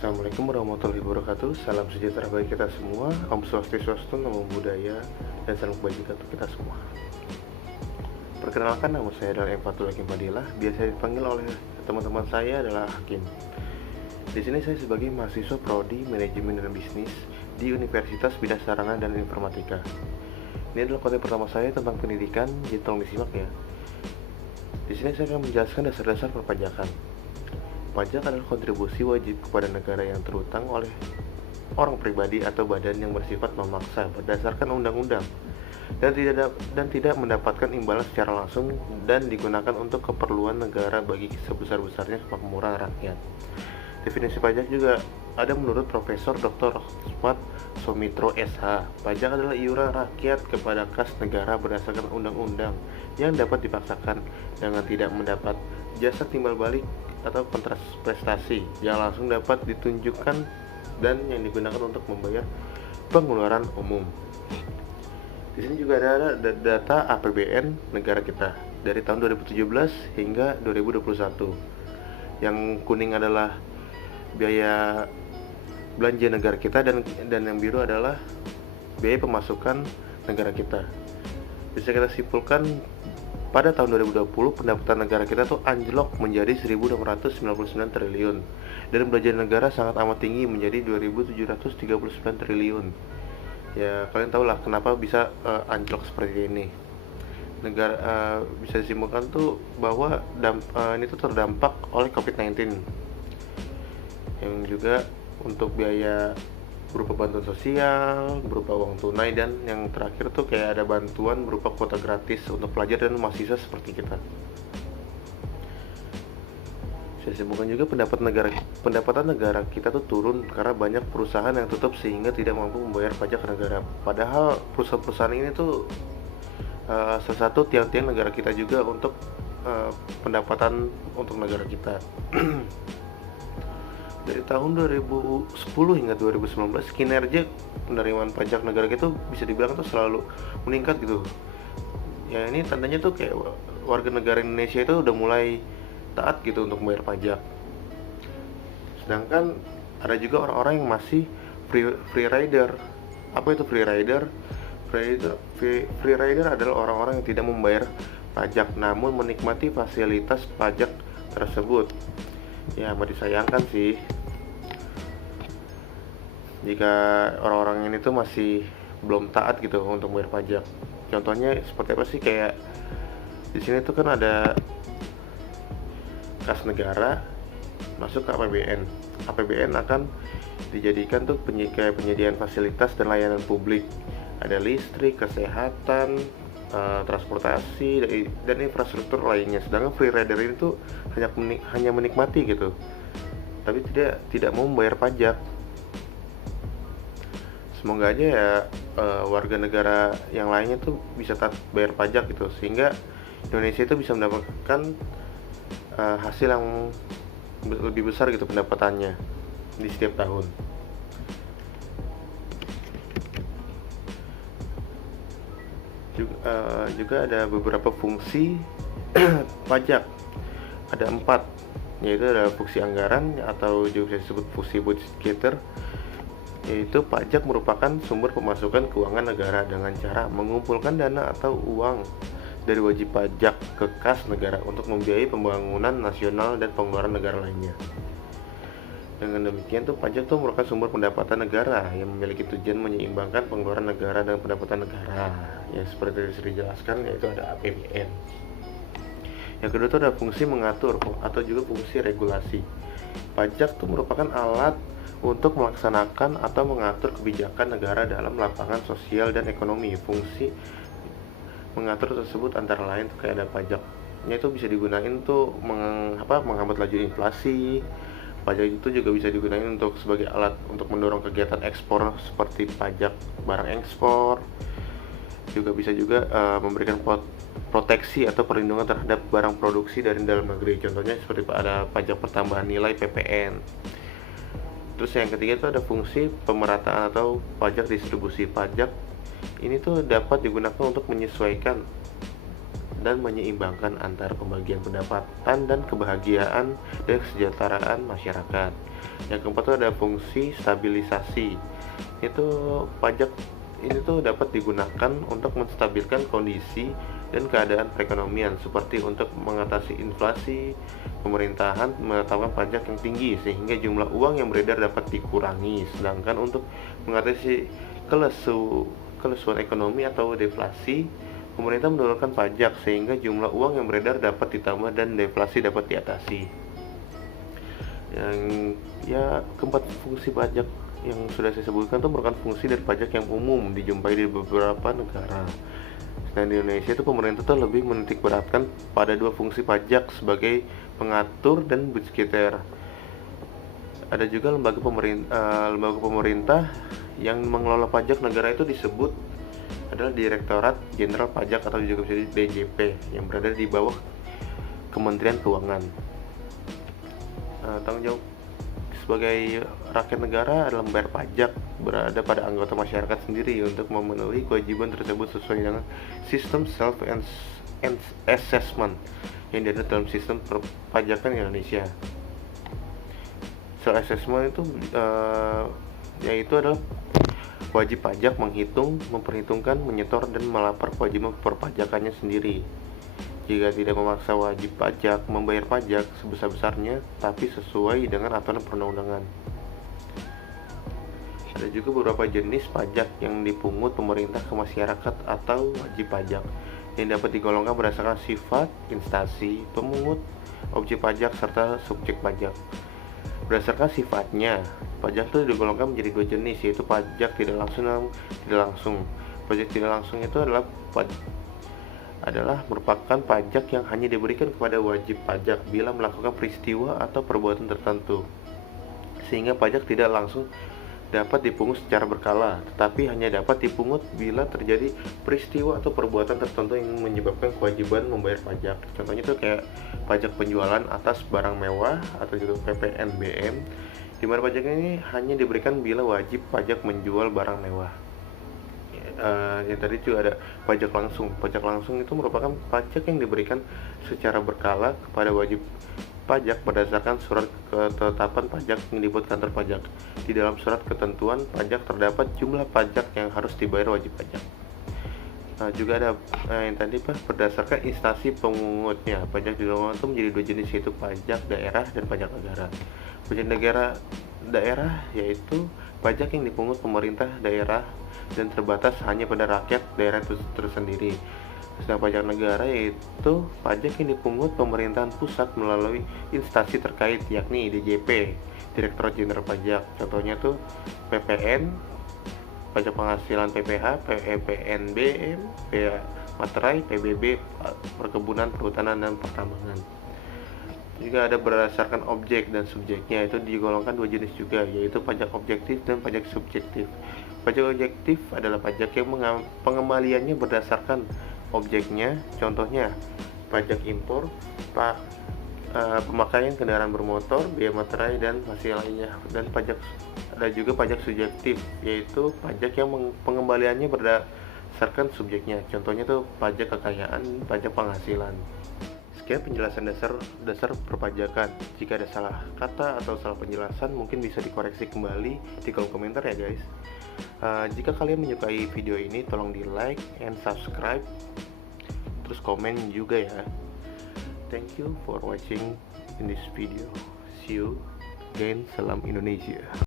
Assalamualaikum warahmatullahi wabarakatuh. Salam sejahtera bagi kita semua. Om Swastiastu, Namo Buddhaya, dan salam kebajikan untuk kita semua. Perkenalkan, nama saya adalah Fatul Hakim Fadilah. Biasa dipanggil oleh teman-teman saya adalah Hakim. Di sini saya sebagai mahasiswa Prodi Manajemen dan Bisnis di Universitas Bidang Sarana dan Informatika. Ini adalah konten pertama saya tentang pendidikan, jadi tolong disimak ya. Di sini saya akan menjelaskan dasar-dasar perpajakan. Pajak adalah kontribusi wajib kepada negara yang terutang oleh orang pribadi atau badan yang bersifat memaksa berdasarkan undang-undang dan tidak mendapatkan imbalan secara langsung dan digunakan untuk keperluan negara bagi sebesar-besarnya kemakmuran rakyat. Definisi pajak juga ada menurut Profesor Dr. Rosmat Somitro SH. Pajak adalah iuran rakyat kepada kas negara berdasarkan undang-undang yang dapat dipaksakan dengan tidak mendapat jasa timbal balik atau kontrprestasi yang langsung dapat ditunjukkan dan yang digunakan untuk membayar pengeluaran umum. Di sini juga ada data APBN negara kita dari tahun 2017 hingga 2021. Yang kuning adalah biaya belanja negara kita dan yang biru adalah biaya pemasukan negara kita. Bisa kita simpulkan pada tahun 2020 pendapatan negara kita tuh anjlok menjadi 1.699 triliun dan belanja negara sangat amat tinggi menjadi 2.739 triliun. Ya kalian tahu lah kenapa bisa anjlok seperti ini. Negara bisa disimpulkan tuh bahwa ini tuh terdampak oleh COVID-19 yang juga untuk biaya berupa bantuan sosial, berupa uang tunai, dan yang terakhir tuh kayak ada bantuan berupa kuota gratis untuk pelajar dan mahasiswa seperti kita. Saya simpulkan juga pendapatan negara kita tuh turun karena banyak perusahaan yang tutup sehingga tidak mampu membayar pajak ke negara. Padahal perusahaan-perusahaan ini tuh salah satu tiang-tiang negara kita juga untuk pendapatan untuk negara kita. Dari tahun 2010 hingga 2019 kinerja penerimaan pajak negara kita bisa dibilang tuh selalu meningkat gitu. Ya ini tandanya tuh kayak warga negara Indonesia itu udah mulai taat gitu untuk membayar pajak. Sedangkan ada juga orang-orang yang masih free rider. Apa itu free rider? Free rider adalah orang-orang yang tidak membayar pajak namun menikmati fasilitas pajak tersebut. Ya amat disayangkan sih jika orang-orang ini tuh masih belum taat gitu untuk bayar pajak. Contohnya seperti apa sih, kayak di sini tuh kan ada kas negara masuk ke APBN. APBN akan dijadikan tuh penyediaan fasilitas dan layanan publik. Ada listrik, kesehatan, transportasi dan infrastruktur lainnya. Sedangkan free rider ini tuh hanya menikmati gitu, tapi tidak mau membayar pajak. Semoga aja ya warga negara yang lainnya tuh bisa taat bayar pajak gitu, sehingga Indonesia itu bisa mendapatkan hasil yang lebih besar gitu pendapatannya di setiap tahun. Juga ada beberapa fungsi pajak. Ada 4, yaitu ada fungsi anggaran atau juga bisa disebut fungsi budgeter, yaitu pajak merupakan sumber pemasukan keuangan negara dengan cara mengumpulkan dana atau uang dari wajib pajak ke kas negara untuk membiayai pembangunan nasional dan pengeluaran negara lainnya. Dengan demikian tuh pajak tuh merupakan sumber pendapatan negara yang memiliki tujuan menyeimbangkan pengeluaran negara dan pendapatan negara. Ya seperti yang sudah dijelaskan, yaitu ada APBN. Yang kedua tuh ada fungsi mengatur atau juga fungsi regulasi. Pajak tuh merupakan alat untuk melaksanakan atau mengatur kebijakan negara dalam lapangan sosial dan ekonomi. Fungsi mengatur tersebut antara lain tuh kayak ada pajaknya itu bisa digunain tuh menghambat laju inflasi. Pajak itu juga bisa digunakan untuk sebagai alat untuk mendorong kegiatan ekspor seperti pajak barang ekspor. Juga bisa memberikan proteksi atau perlindungan terhadap barang produksi dari dalam negeri. Contohnya seperti ada pajak pertambahan nilai PPN. Terus yang ketiga itu ada fungsi pemerataan atau pajak distribusi. Pajak ini tuh dapat digunakan untuk menyesuaikan dan menyeimbangkan antara pembagian pendapatan dan kebahagiaan dan kesejahteraan masyarakat. Yang keempat itu ada fungsi stabilisasi. Itu pajak ini tuh dapat digunakan untuk menstabilkan kondisi dan keadaan perekonomian, seperti untuk mengatasi inflasi. Pemerintahan menetapkan pajak yang tinggi sehingga jumlah uang yang beredar dapat dikurangi, sedangkan untuk mengatasi kelesuan ekonomi atau deflasi, pemerintah menurunkan pajak sehingga jumlah uang yang beredar dapat ditambah dan deflasi dapat diatasi. Yang keempat fungsi pajak yang sudah saya sebutkan itu merupakan fungsi dari pajak yang umum dijumpai di beberapa negara. Dan di Indonesia itu pemerintah tuh lebih menitik beratkan pada dua fungsi pajak sebagai pengatur dan budgeter. Ada juga lembaga pemerintah yang mengelola pajak negara itu disebut adalah Direktorat Jenderal Pajak atau juga bisa DJP yang berada di bawah Kementerian Keuangan. Tanggung jawab sebagai rakyat negara adalah membayar pajak, berada pada anggota masyarakat sendiri untuk memenuhi kewajiban tersebut sesuai dengan sistem self assessment yang diada dalam sistem perpajakan Indonesia. Self assessment itu yaitu adalah wajib pajak menghitung, memperhitungkan, menyetor dan melapor kewajiban perpajakannya sendiri. Jika tidak memaksa wajib pajak membayar pajak sebesar-besarnya, tapi sesuai dengan aturan perundang-undangan. Ada juga beberapa jenis pajak yang dipungut pemerintah ke masyarakat atau wajib pajak yang dapat digolongkan berdasarkan sifat, instansi, pemungut, objek pajak, serta subjek pajak. Berdasarkan sifatnya, pajak itu digolongkan menjadi dua jenis, yaitu pajak tidak langsung dan tidak langsung. Pajak tidak langsung itu adalah merupakan pajak yang hanya diberikan kepada wajib pajak bila melakukan peristiwa atau perbuatan tertentu, sehingga pajak tidak langsung dapat dipungut secara berkala, tetapi hanya dapat dipungut bila terjadi peristiwa atau perbuatan tertentu yang menyebabkan kewajiban membayar pajak. Contohnya itu kayak pajak penjualan atas barang mewah atau juga PPNBM, di mana pajak ini hanya diberikan bila wajib pajak menjual barang mewah. Yang tadi juga ada pajak langsung. Pajak langsung itu merupakan pajak yang diberikan secara berkala kepada wajib pajak berdasarkan surat ketetapan pajak yang dibuat kantor pajak. Di dalam surat ketentuan pajak terdapat jumlah pajak yang harus dibayar wajib pajak. Juga ada yang tadi berdasarkan instansi pemungutnya. Pajak di dalam itu menjadi dua jenis, yaitu pajak daerah dan pajak negara. Pajak daerah yaitu pajak yang dipungut pemerintah daerah dan terbatas hanya pada rakyat daerah itu tersendiri. Sedangkan pajak negara yaitu pajak yang dipungut pemerintahan pusat melalui instansi terkait, yakni DJP, Direktorat Jenderal Pajak. Contohnya tuh PPN, pajak penghasilan PPH, PPNBM, Materai, PBB, perkebunan, perhutanan, dan pertambangan. Juga ada berdasarkan objek dan subjeknya, itu digolongkan dua jenis juga, yaitu pajak objektif dan pajak subjektif. Pajak objektif adalah pajak yang pengembaliannya berdasarkan objeknya, contohnya pajak impor, pemakaian kendaraan bermotor, biaya materai, dan masih lainnya. Dan ada juga pajak subjektif, yaitu pajak yang pengembaliannya berdasarkan subjeknya, contohnya tuh pajak kekayaan, pajak penghasilan. Sekian penjelasan dasar perpajakan. Jika ada salah kata atau salah penjelasan, mungkin bisa dikoreksi kembali di kolom komentar ya guys. Jika kalian menyukai video ini, tolong di like and subscribe, terus komen juga ya. Thank you for watching in this video. See you again. Salam Indonesia.